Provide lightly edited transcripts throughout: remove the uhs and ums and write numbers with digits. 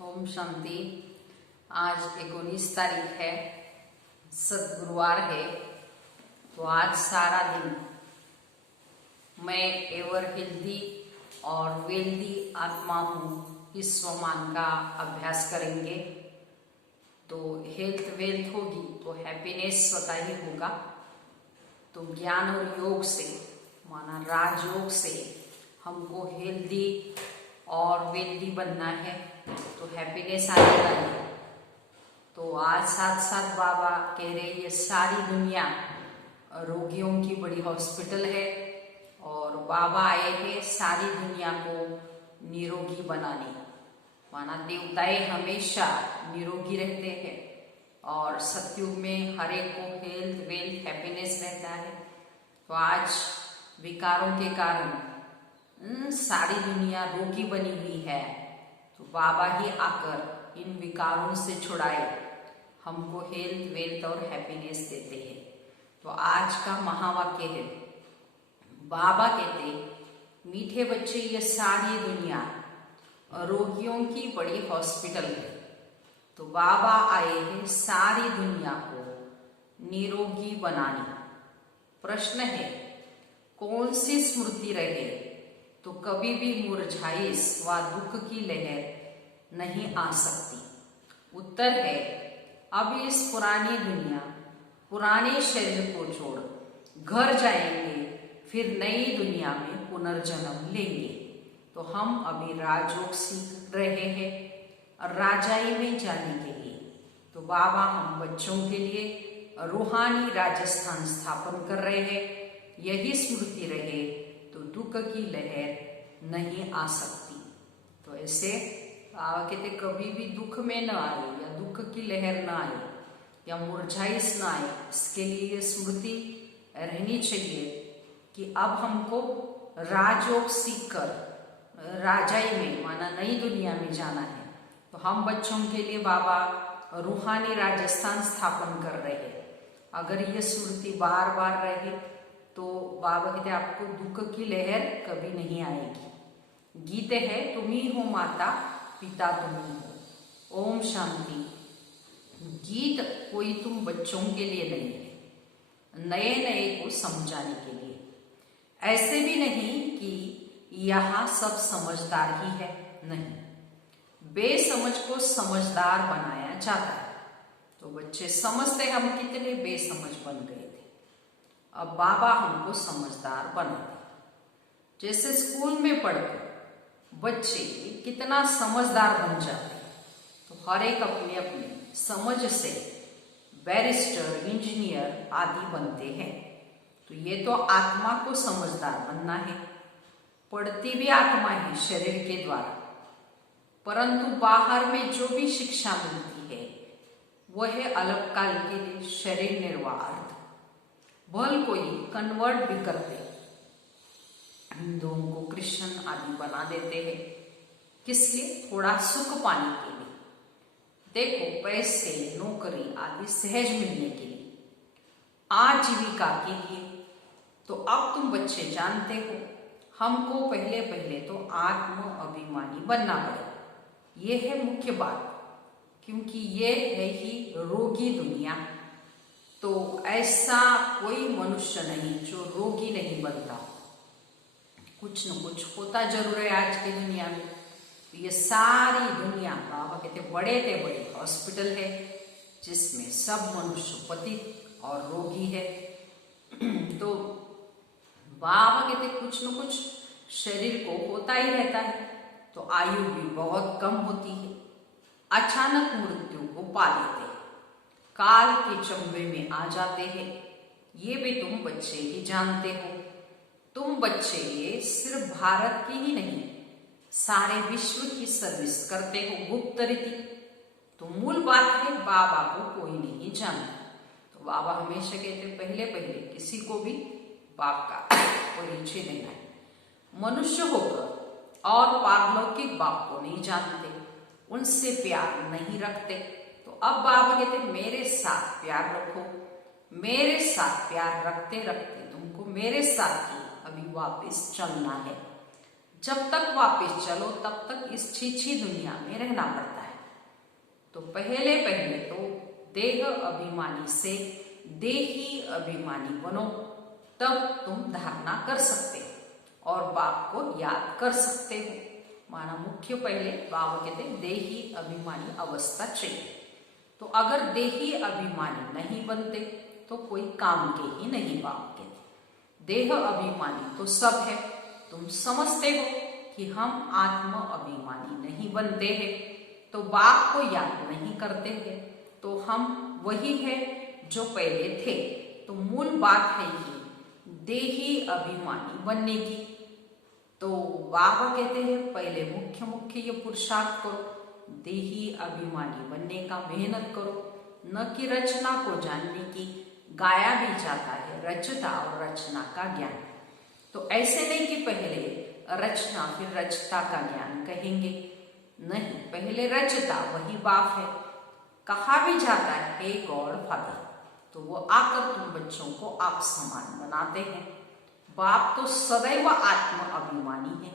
ओम शांति। आज 19 तारीख है, सद्गुरुवार है। तो आज सारा दिन मैं एवर हेल्दी और वेल्दी आत्मा हूँ इस स्वमान का अभ्यास करेंगे। तो हेल्थ वेल्थ होगी तो हैप्पीनेस स्वतः ही होगा। तो ज्ञान और योग से माना राजयोग से हमको हेल्दी और वेल्दी बनना है, तो हैप्पीनेस आएगा ही। तो आज साथ साथ बाबा कह रहे ये सारी दुनिया रोगियों की बड़ी हॉस्पिटल है और बाबा आए हैं सारी दुनिया को निरोगी बनाने। माना देवताएं हमेशा निरोगी रहते हैं और सतयुग में हर एक को हेल्थ वेल्थ हैप्पीनेस रहता है। तो आज विकारों के कारण सारी दुनिया रोगी बनी हुई है, तो बाबा ही आकर इन विकारों से छुड़ाए, हमको हेल्थ वेल्थ और हैप्पीनेस देते हैं। तो आज का महावाक्य है, बाबा कहते मीठे बच्चे ये सारी दुनिया रोगियों की बड़ी हॉस्पिटल है। तो बाबा आए हैं सारी दुनिया को निरोगी बनाने। प्रश्न है कौन सी स्मृति रहे तो कभी भी मुरझाइश व दुख की लहर नहीं आ सकती। उत्तर है अब इस पुरानी दुनिया पुराने शरीर को छोड़ घर जाएंगे, फिर नई दुनिया में पुनर्जन्म लेंगे। तो हम अभी राजयोग सीख रहे हैं राजाई में जाने के लिए। तो बाबा हम बच्चों के लिए रूहानी राजस्थान स्थापन कर रहे हैं। यही स्मृति रहे तो दुख की लहर नहीं आ सकती। तो ऐसे कहते कभी भी दुख में न आए या दुख की लहर न आए या मुरझाइश न आए, इसके लिए ये स्मृति रहनी चाहिए कि अब हमको राजयोग सीखकर राजाई में माना नई दुनिया में जाना है। तो हम बच्चों के लिए बाबा रूहानी राजस्थान स्थापन कर रहे हैं। अगर ये स्मृति बार बार रहे तो बाबा कहते आपको दुख की लहर कभी नहीं आएगी। गीत है तुम ही हो माता पिता तुम ही हो। ओम शांति। गीत कोई तुम बच्चों के लिए नहीं है, नए नए को समझाने के लिए। ऐसे भी नहीं कि यहाँ सब समझदार ही है, नहीं, बेसमझ को समझदार बनाया जाता है। तो बच्चे समझते हम कितने बेसमझ बन गए थे, अब बाबा हमको समझदार बनाते। जैसे स्कूल में पढ़कर बच्चे कितना समझदार बन जाते, तो हर एक अपने अपने समझ से बैरिस्टर इंजीनियर आदि बनते हैं। तो ये तो आत्मा को समझदार बनना है। पढ़ती भी आत्मा है शरीर के द्वारा, परंतु बाहर में जो भी शिक्षा मिलती है वह है अल्पकाल के लिए शरीर निर्वाह। भल कोई कन्वर्ट भी करते, हिंदुओं को क्रिश्चियन आदि बना देते हैं, किस लिए? थोड़ा सुख पाने के लिए। देखो पैसे नौकरी आदि सहज मिलने के लिए, आजीविका के लिए। तो अब तुम बच्चे जानते हो हमको पहले पहले तो आत्म अभिमानी बनना पड़ेगा। ये है मुख्य बात, क्योंकि ये है ही रोगी दुनिया। तो ऐसा कोई मनुष्य नहीं जो रोगी नहीं बनता, कुछ न कुछ होता जरूर है आज की दुनिया में। तो ये सारी दुनिया बाबा कहते बड़े से बड़े हॉस्पिटल है जिसमें सब मनुष्य पतित और रोगी है। तो बाबा कहते कुछ न कुछ शरीर को होता ही रहता है। तो आयु भी बहुत कम होती है, अचानक मृत्यु को पा लेते हैं, काल के चंबे में आ जाते हैं। ये भी तुम बच्चे ही जानते हो। तुम बच्चे ये सिर्फ भारत की ही नहीं सारे विश्व की सर्विस करते हो गुप्त रीति। तो मूल बात है बाबा को कोई नहीं जानता। तो बाबा हमेशा कहते पहले पहले किसी को भी बाप का परिचय देना है। मनुष्य होकर और पारलौकिक बाप को नहीं जानते, उनसे प्यार नहीं रखते। तो अब बाबा कहते मेरे साथ प्यार रखो। मेरे साथ प्यार रखते रखते तुमको मेरे साथ ही अभी वापस चलना है। जब तक वापस चलो तब तक इस छीछी दुनिया में रहना पड़ता है। तो पहले पहले तो देह अभिमानी से देही अभिमानी बनो, तब तुम धारणा कर सकते हो और बाप को याद कर सकते हो। माना मुख्य पहले बाबा कहते हैं देही अभिमानी अवस्था चाहिए। तो अगर देही अभिमानी नहीं बनते तो कोई काम के ही नहीं बाप कहते। देह अभिमानी तो सब है, तुम समझते हो कि हम आत्म अभिमानी नहीं बनते हैं, तो बाप को याद नहीं करते हैं, तो हम वही है जो पहले थे। तो मूल बात है कि देही अभिमानी बनने की। तो बाबा कहते हैं पहले मुख्य ये पुरुषार्थ करो, देही अभिमानी बनने का मेहनत करो, न कि रचना को जानने की। गाया भी जाता है रचता और रचना का ज्ञान। तो ऐसे नहीं कि पहले रचना फिर रचता का ज्ञान कहेंगे, नहीं, पहले रचता वही बाप है। कहा भी जाता है हे गॉड फादर, तो वो आकर तुम बच्चों को आप समान बनाते हैं। बाप तो सदैव आत्म अभिमानी है,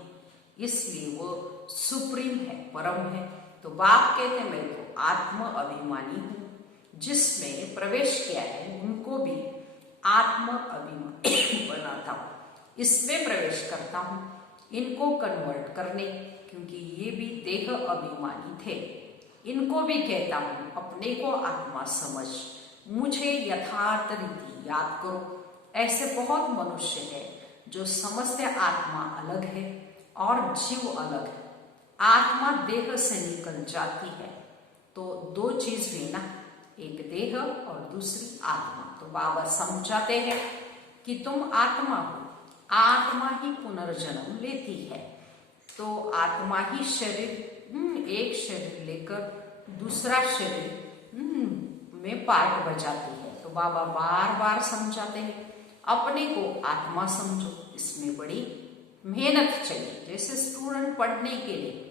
इसलिए वो सुप्रीम है, परम है। तो बाप कहते हैं मैं तो आत्म अभिमानी हूँ। जिसमें प्रवेश किया है उनको भी आत्म अभिमानी बनाता हूँ, इसमें प्रवेश करता हूँ इनको कन्वर्ट करने, क्योंकि ये भी देह अभिमानी थे। इनको भी कहता हूँ अपने को आत्मा समझ, मुझे यथार्थ रीति याद करो। ऐसे बहुत मनुष्य है जो समझते आत्मा अलग है और जीव अलग है। आत्मा देह से निकल जाती है, तो दो चीज हुई ना, एक देह और दूसरी आत्मा। तो बाबा समझाते हैं कि तुम आत्मा हो, आत्मा ही पुनर्जन्म लेती है। तो आत्मा ही शरीर एक शरीर लेकर दूसरा शरीर में पार्ट बजाती है। तो बाबा बार बार समझाते हैं अपने को आत्मा समझो, इसमें बड़ी मेहनत चाहिए। जैसे स्टूडेंट पढ़ने के लिए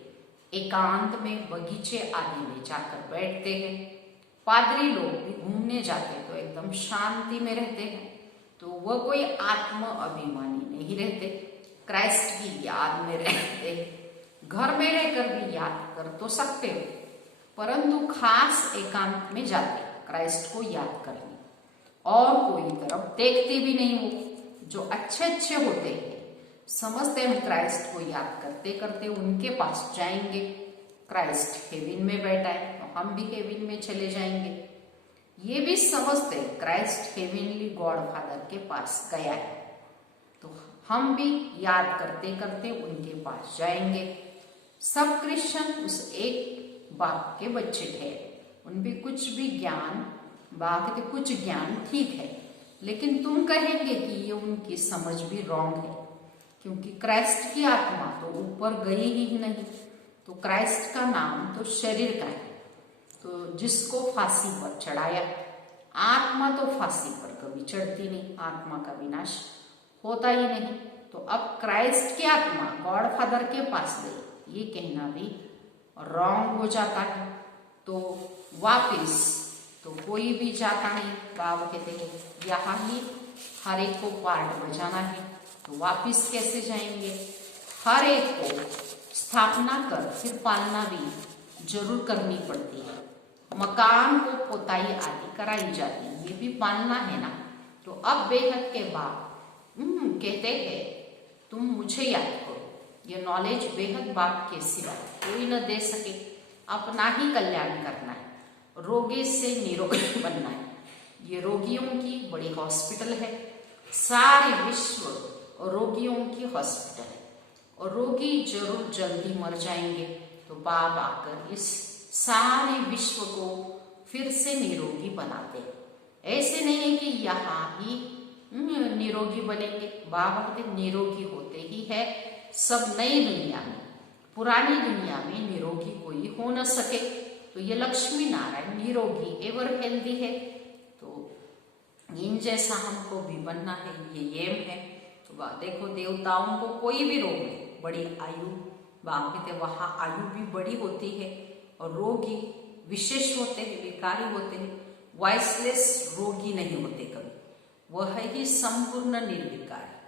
एकांत में बगीचे आदि में जाकर बैठते हैं, पादरी लोग भी घूमने जाते हैं तो एकदम शांति में रहते हैं, तो वह कोई आत्म अभिमानी नहीं रहते, क्राइस्ट की याद में रहते हैं। घर में रहकर भी याद कर तो सकते हो, परंतु खास एकांत में जाते क्राइस्ट को याद करने, और कोई तरफ देखते भी नहीं हो। जो अच्छे अच्छे होते हैं समझते हैं क्राइस्ट को याद करते करते उनके पास जाएंगे। क्राइस्ट हेवन में बैठा है तो हम भी हेवन में चले जाएंगे। ये भी समझते क्राइस्ट हेवनली गॉड फादर के पास गया है, तो हम भी याद करते करते उनके पास जाएंगे। सब क्रिश्चियन उस एक बाप के बच्चे थे, उनमें कुछ भी ज्ञान बाकी कुछ ज्ञान ठीक है, लेकिन तुम कहेंगे कि ये उनकी समझ भी रॉन्ग है, क्योंकि क्राइस्ट की आत्मा तो ऊपर गई ही नहीं। तो क्राइस्ट का नाम तो शरीर का है, तो जिसको फांसी पर चढ़ाया, आत्मा तो फांसी पर कभी चढ़ती नहीं, आत्मा का विनाश होता ही नहीं। तो अब क्राइस्ट की आत्मा गॉड फादर के पास गई, ये कहना भी रॉन्ग हो जाता है। तो वापिस तो कोई भी जाता नहीं। बाबा कहते हैं यहाँ ही हर एक को पार्ट बजाना है, तो वापिस कैसे जाएंगे? हर एक को स्थापना कर फिर पालना भी जरूर करनी पड़ती है। मकान को पोताई आदि कराई जाती है, ये भी पालना है ना। तो अब बेहद के बाप कहते हैं तुम मुझे याद करो। ये नॉलेज बेहद बाप के सिवा कोई न दे सके, अपना ही कल्याण करना है, रोगी से निरोगी बनना है। ये रोगियों की बड़ी हॉस्पिटल है, सारे विश्व रोगियों की हॉस्पिटल है, और रोगी जरूर जल्दी मर जाएंगे। तो बाप आकर इस सारे विश्व को फिर से निरोगी बनाते। ऐसे नहीं है कि यहाँ ही निरोगी बनेंगे। बाबा कहते निरोगी होते ही है सब नई दुनिया में, पुरानी दुनिया में निरोगी कोई हो न सके। तो ये लक्ष्मी नारायण निरोगी एवर हेल्दी है, तो इन जैसा हमको भी बनना है, ये एम है। तो देखो देवताओं को कोई भी रोग है, बड़ी आयु बाप कहते वहाँ आयु भी बड़ी होती है, और रोगी विशेष होते हैं, विकारी होते हैं, वॉइसलेस रोगी नहीं होते कभी, वह ही संपूर्ण निर्विकार है।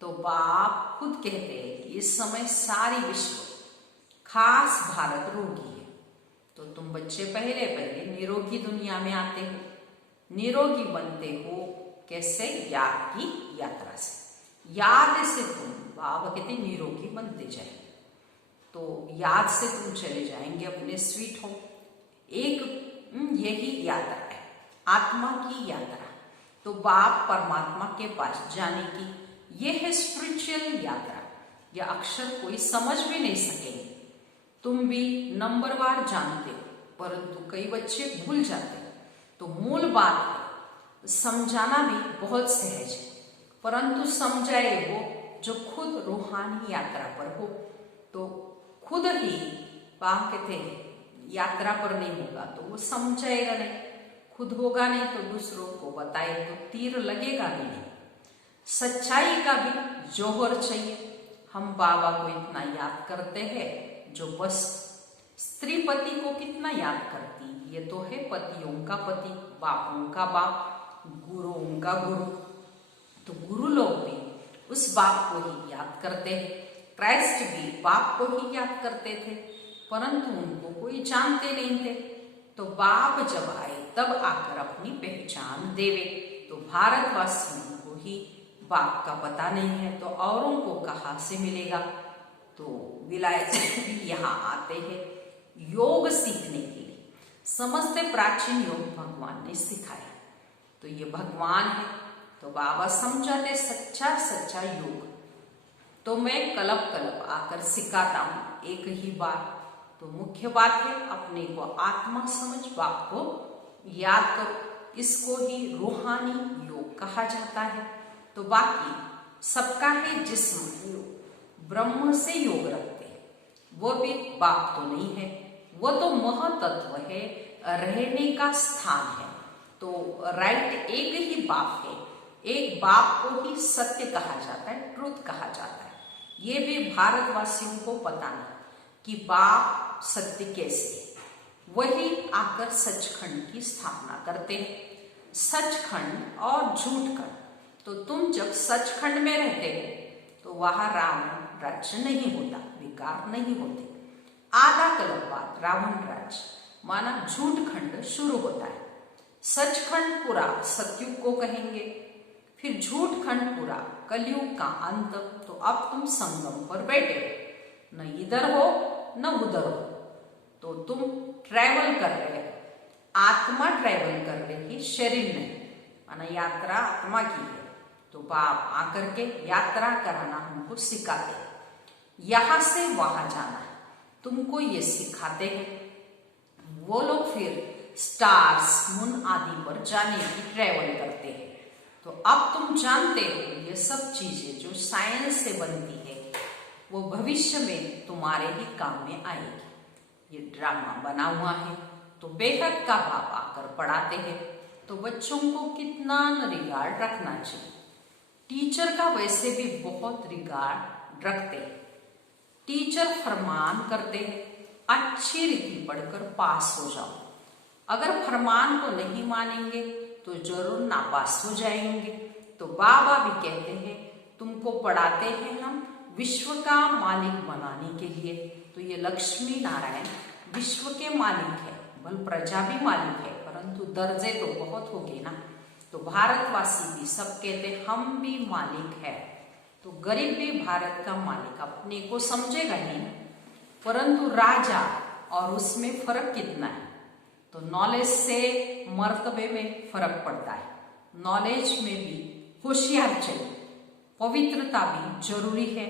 तो बाप खुद कहते हैं कि इस समय सारी विश्व खास भारत रोगी है, तो तुम बच्चे पहले पहले निरोगी दुनिया में आते हो। निरोगी बनते हो कैसे? याद की यात्रा से। याद से तुम, बाबा कहते निरोगी बनते जाएंगे। तो याद से तुम चले जाएंगे अपने स्वीट होम। एक यही यात्रा है, आत्मा की यात्रा। तो बाप परमात्मा के पास जाने की ये है स्पिरिचुअल यात्रा। यह अक्षर कोई समझ भी नहीं सकेंगे। तुम भी नंबरवार जानते हो, परंतु कई बच्चे भूल जाते हैं। तो मूल बात है, समझाना भी बहुत सहज है, परंतु समझाए वो जो खुद रूहानी यात्रा पर हो। तो खुद ही वहां कहते हैं यात्रा पर नहीं होगा तो वो समझाएगा नहीं, खुद होगा नहीं तो दूसरों को बताए तो तीर लगेगा भी नहीं। सच्चाई का भी जौहर चाहिए। हम बाबा को इतना याद करते हैं जो बस स्त्री पति को कितना याद करती, ये तो है पतियों का पति, बापों का बाप, गुरुओं का गुरु। तो गुरु लोग भी उस बाप को ही याद करते हैं। क्राइस्ट भी बाप को ही याद करते थे, परंतु उनको कोई जानते नहीं थे। तो बाप जब आए तब आकर अपनी पहचान देवे। तो भारतवासियों को ही बाप का पता नहीं है तो औरों को कहाँ से मिलेगा। तो विलायत भी यहाँ आते हैं योग सीखने के लिए। समस्त प्राचीन योग भगवान ने सिखाया, तो ये भगवान है। तो बाबा समझाते सच्चा सच्चा योग। तो मैं कलप कलप आकर सिखाता हूँ एक ही बार। तो मुख्य बात है अपने को आत्मा समझ, बाप को याद करो। इसको ही रूहानी योग कहा जाता है। तो बाकी सबका है जिस्म योग, ब्रह्म से योग रखते हैं, वो भी बाप तो नहीं है, वो तो महतत्व है, रहने का स्थान है। तो राइट एक ही बाप है, एक बाप को ही सत्य कहा जाता है, ट्रुथ कहा जाता है। ये भी भारतवासियों को पता नहीं कि बाप सत्य कैसे है। वही आकर सचखंड की स्थापना करते हैं। सचखंड और झूठखंड। तो तुम जब सचखंड में रहते हो तो वहां रावण राज्य नहीं होता, विकार नहीं होते। आधा कलप बाद रावण राज्य माना झूठ खंड शुरू होता है। सचखंड पूरा सतयुग को कहेंगे, फिर झूठ खंड पूरा कलयुग का अंत। तो अब तुम संगम पर बैठे हो, न इधर हो न उधर हो, तो तुम ट्रैवल कर रहे हो। आत्मा ट्रैवल कर रही, शरीर नहीं, माना यात्रा आत्मा की है। तो बाप आकर के यात्रा कराना हमको सिखाते हैं, यहां से वहां जाना है, तुमको ये सिखाते हैं। वो लोग फिर स्टार्स, मून आदि पर जाने की ट्रैवल करते हैं। तो अब तुम जानते हो ये सब चीजें जो साइंस से बनती है वो भविष्य में तुम्हारे ही काम में आएगी। ये ड्रामा बना हुआ है। तो बेहद का बाप आकर पढ़ाते हैं। तो बच्चों को कितना रिगार्ड रखना चाहिए। टीचर का वैसे भी बहुत रिगार्ड रखते हैं। टीचर फरमान करते हैं अच्छी रीति पढ़कर पास हो जाओ। अगर फरमान को नहीं मानेंगे तो जरूर नापास हो जाएंगे। तो बाबा भी कहते हैं तुमको पढ़ाते हैं हम विश्व का मालिक बनाने के लिए। तो ये लक्ष्मी नारायण विश्व के मालिक है, बल प्रजा भी मालिक है, परंतु दर्जे तो बहुत हो गए ना। तो भारतवासी भी सब कहते हम भी मालिक है। तो गरीब भी भारत का मालिक अपने को समझेगा नहीं, परंतु राजा और उसमें फर्क कितना है। तो नॉलेज से मर्तबे में फर्क पड़ता है। नॉलेज में भी होशियार चाहिए, पवित्रता भी जरूरी है।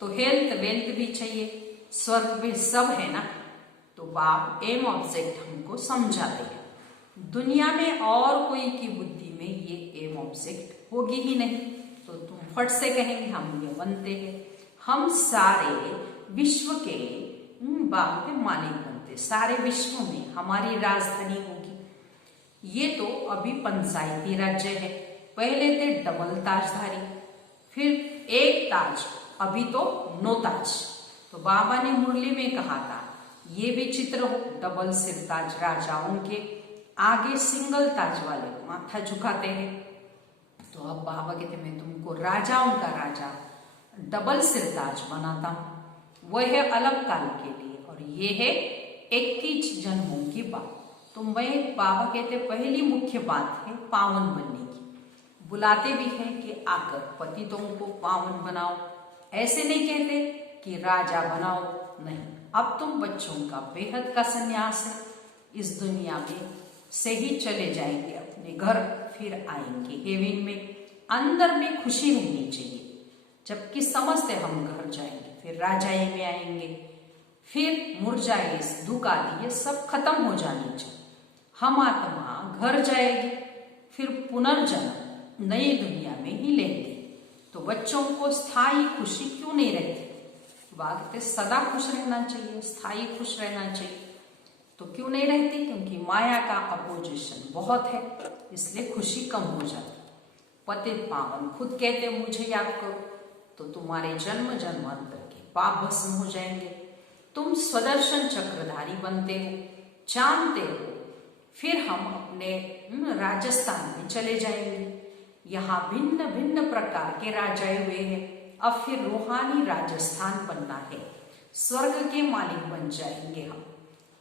तो हेल्थ वेल्थ भी चाहिए, स्वर्ग में सब है ना। तो बाप एम ऑब्जेक्ट हमको समझाते हैं। दुनिया में और कोई की बुद्धि में ये एम ऑब्जेक्ट होगी ही नहीं। तो तुम फट से कहेंगे हम ये बनते हैं, हम सारे विश्व के बाप के मालिक बनते, सारे विश्व में हमारी राजधानी होगी। ये तो अभी पंचायती राज्य है, पहले थे डबल ताजधारी, फिर एक ताज, अभी तो 9 ताज। तो बाबा ने मुरली में कहा था ये भी चित्र हो डबल सिर ताज राजाओं के, आगे सिंगल ताज वाले माथा झुकाते हैं। तो अब बाबा कहते मैं तुमको राजाओं का राजा डबल सिर ताज बनाता हूं। वह है अलग काल के लिए और ये है 21 जन्मों की बात। तो मैं बाबा कहते पहली मुख्य बात है पावन बनने की। बुलाते भी हैं कि आकर पतितों को पावन बनाओ, ऐसे नहीं कहते कि राजा बनाओ, नहीं। अब तुम बच्चों का बेहद का संन्यास है, इस दुनिया में से ही चले जाएंगे अपने घर, फिर आएंगे हेवन में। अंदर में खुशी रहनी चाहिए, जबकि समझते हम घर जाएंगे फिर राजाई में आएंगे, फिर मुरझाए दुख आदि ये सब खत्म हो जानी चाहिए। हम आत्मा घर जाएगी, फिर पुनर्जन्म नई दुनिया में ही लेंगे। तो बच्चों को स्थायी खुशी क्यों नहीं रहती? बात सदा खुश रहना चाहिए, स्थायी खुश रहना चाहिए। तो क्यों नहीं रहती? क्योंकि माया का अपोजिशन बहुत है, इसलिए खुशी कम हो जाती। पतित पावन खुद कहते मुझे याद करो, तो तुम्हारे जन्म जन्मांतर के पाप भस्म हो जाएंगे। तुम स्वदर्शन चक्रधारी बनते हो, जानते हो। फिर हम अपने राजस्थान में चले जाएंगे। यहाँ भिन्न भिन्न प्रकार के राजाए हुए हैं। अब फिर रूहानी राजस्थान बनना है, स्वर्ग के मालिक बन जाएंगे हम।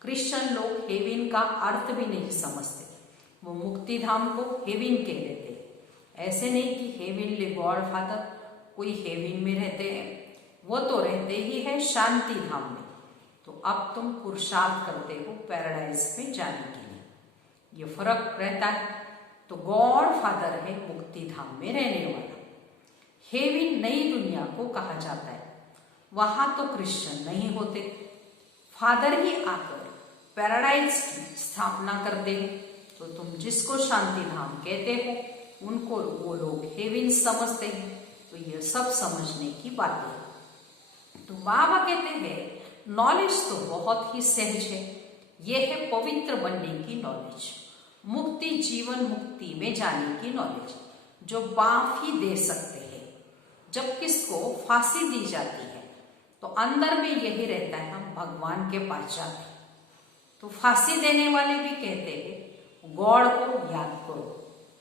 क्रिश्चियन लोग हेवन का अर्थ भी नहीं समझते, वो मुक्ति धाम को हेवन कह देते। ऐसे नहीं कि हेवनली गॉड फादर कोई हेवन में रहते हैं, वो तो रहते ही है शांति धाम में। तो अब तुम पुरुषार्थ करते हो पैराडाइज में जाने के लिए, ये फर्क रहता है। तो गॉड फादर है मुक्ति धाम में रहने वाला। हेवन नई दुनिया को कहा जाता है, वहां तो क्रिश्चियन नहीं होते, फादर ही आकर पैराडाइज की स्थापना करते हैं। तो तुम जिसको शांति धाम कहते हो उनको वो लोग हेवन समझते हैं। तो ये सब समझने की बात है। तो बाबा कहते हैं नॉलेज तो बहुत ही सहज है, ये है पवित्र बनने की नॉलेज, मुक्ति जीवन मुक्ति में जाने की नॉलेज, जो बाप ही दे सकते हैं। जब किसको फांसी दी जाती है तो अंदर में यही रहता है, हम भगवान के पास जाते हैं। तो फांसी देने वाले भी कहते हैं गॉड को याद करो,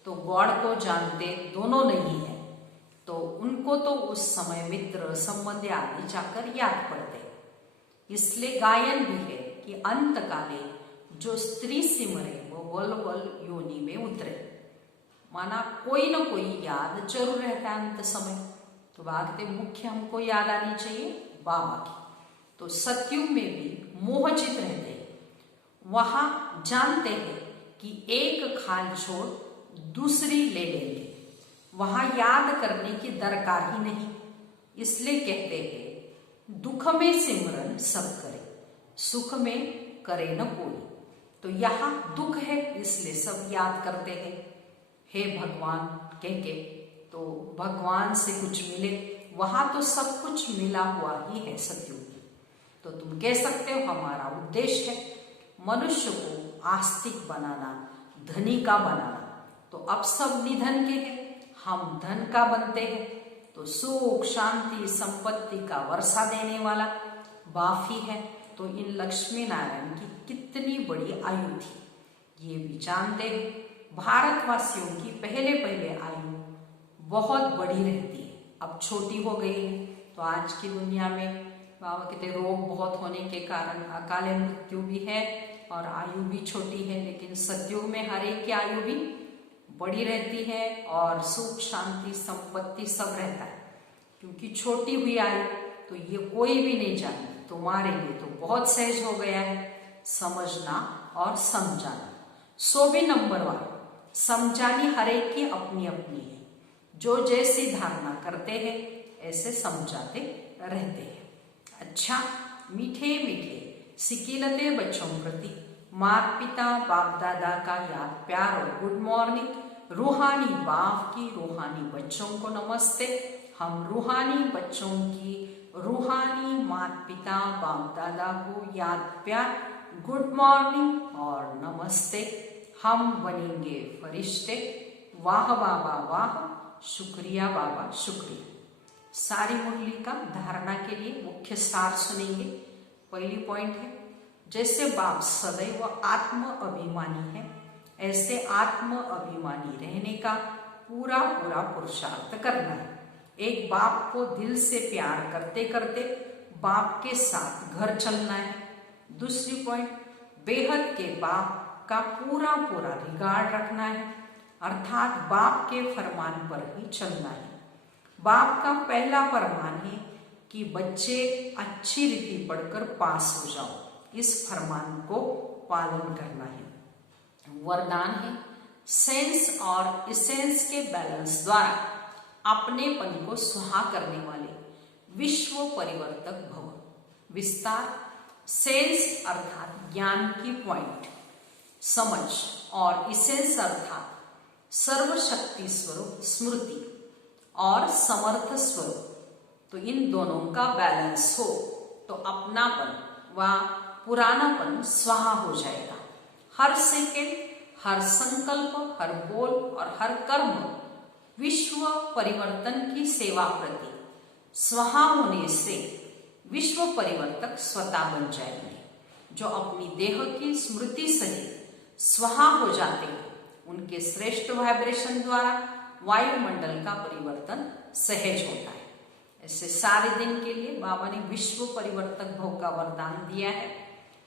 तो गॉड को जानते दोनों नहीं है, तो उनको तो उस समय मित्र संबंधी आदि जाकर याद पड़ते। इसलिए गायन भी है कि अंत काले जो स्त्री सिमरे वो वल वल योनि में उतरे, माना कोई न कोई याद जरूर रहता है अंत समय। तो बात मुख्य हमको याद आनी चाहिए बाबा की। तो सतयुग में भी मोहचित रहते हैं, वहां जानते हैं कि एक खाल छोड़ दूसरी ले लेंगे, वहां याद करने की दरकार ही नहीं। इसलिए कहते हैं दुख में सिमरन सब करे, सुख में करे न कोई। तो यहाँ दुख है इसलिए सब याद करते हैं हे भगवान कह के। तो भगवान से कुछ मिले, वहां तो सब कुछ मिला हुआ ही है सतयुग में। तो तुम कह सकते हो हमारा उद्देश्य है मनुष्य को आस्तिक बनाना, धनी का बनाना। तो अब सब निधन के हैं, हम धन का बनते हैं। तो सुख शांति संपत्ति का वर्षा देने वाला बाप ही है। तो इन लक्ष्मी नारायण की कितनी बड़ी आयु थी ये भी जानते हैं। भारतवासियों की पहले पहले आयु बहुत बड़ी रहती है, अब छोटी हो गई है। तो आज की दुनिया में बाबा कहते रोग बहुत होने के कारण अकाले मृत्यु भी है और आयु भी छोटी है, लेकिन सतयुग में हर एक की आयु भी बड़ी रहती है और सुख शांति संपत्ति सब रहता है। क्योंकि छोटी हुई आयु तो ये कोई भी नहीं जानती। तुम्हारे लिए तो बहुत सहज हो गया है समझना और समझाना। 100 नंबर वाला समझानी हर एक की अपनी अपनी है, जो जैसी धारणा करते हैं ऐसे समझाते रहते हैं। अच्छा, मीठे मीठे सिकीलते बच्चों प्रति माता पिता बाप दादा का याद प्यार और गुड मॉर्निंग। रूहानी बाप की रूहानी बच्चों को नमस्ते। हम रूहानी बच्चों की रूहानी माता पिता बाप दादा को याद प्यार गुड मॉर्निंग और नमस्ते। हम बनेंगे फरिश्ते। वाह बाबा वाह, शुक्रिया बाबा शुक्रिया। सारी मुरली का धारणा के लिए मुख्य सार सुनेंगे। पहली पॉइंट है जैसे बाप सदैव आत्म अभिमानी है, ऐसे आत्म अभिमानी रहने का पूरा पूरा पुरुषार्थ करना है। एक बाप को दिल से प्यार करते करते बाप के साथ घर चलना है। दूसरी पॉइंट, बेहद के बाप का पूरा पूरा रिगार्ड रखना है, अर्थात बाप के फरमान पर ही चलना है। बाप का पहला फरमान है कि बच्चे अच्छी रीति पढ़कर पास हो जाओ, इस फरमान को पालन करना है। वरदान है, सेंस और इसेंस के बैलेंस द्वारा अपनेपन को सुहा करने वाले विश्व परिवर्तक भव। विस्तार, सेंस अर्थात ज्ञान की पॉइंट, समझ, और इसेंस अर्थात सर्वशक्ति स्वरूप स्मृति और समर्थ स्वरूप। तो इन दोनों का बैलेंस हो तो अपनापन व पुरानापन स्वाहा हो जाएगा। हर सेकंड, हर संकल्प, हर बोल और हर कर्म विश्व परिवर्तन की सेवा प्रति स्वाहा होने से विश्व परिवर्तक स्वतः बन जाएंगे। जो अपनी देह की स्मृति सहित स्वाहा हो जाते हैं, उनके श्रेष्ठ वाइब्रेशन द्वारा वायुमंडल का परिवर्तन सहज होता है। ऐसे सारे दिन के लिए बाबा ने विश्व परिवर्तक भव का वरदान दिया है।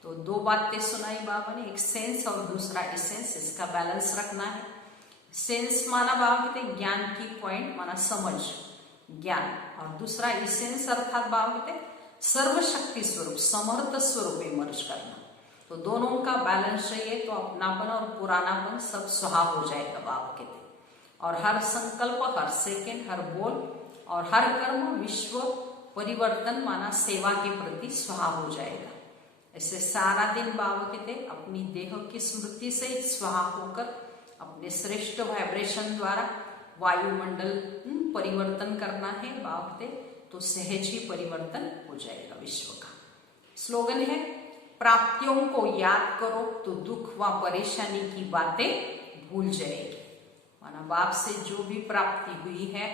तो दो बातें सुनाई बाबा ने, एक सेंस और दूसरा इसेंस, इसका बैलेंस रखना है। सेंस माना बाबा कहते ज्ञान की पॉइंट, माना समझ, ज्ञान, और दूसरा इसेंस अर्थात बाबा कहते सर्वशक्ति स्वरूप, समर्थ स्वरूप इमर्ज करना। तो दोनों का बैलेंस चाहिए तो अपनापन और पुरानापन सब सुहा हो जाएगा बाबा कहते। और हर संकल्प, हर सेकंड, हर बोल और हर कर्म विश्व परिवर्तन माना सेवा के प्रति स्वाहा हो जाएगा। ऐसे सारा दिन बाबा कहते अपनी देह की स्मृति से स्वाहा होकर अपने श्रेष्ठ वाइब्रेशन द्वारा वायुमंडल परिवर्तन करना है बाबा कहते, तो सहज ही परिवर्तन हो जाएगा विश्व का। स्लोगन है, प्राप्तियों को याद करो तो दुख व परेशानी की बातें भूल जाएगी। माना बाप से जो भी प्राप्ति हुई है,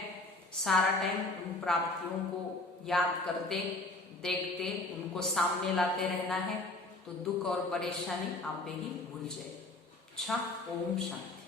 सारा टाइम उन प्राप्तियों को याद करते, देखते, उनको सामने लाते रहना है, तो दुख और परेशानी आप ही भूल जाए। अच्छा, ओम शांति।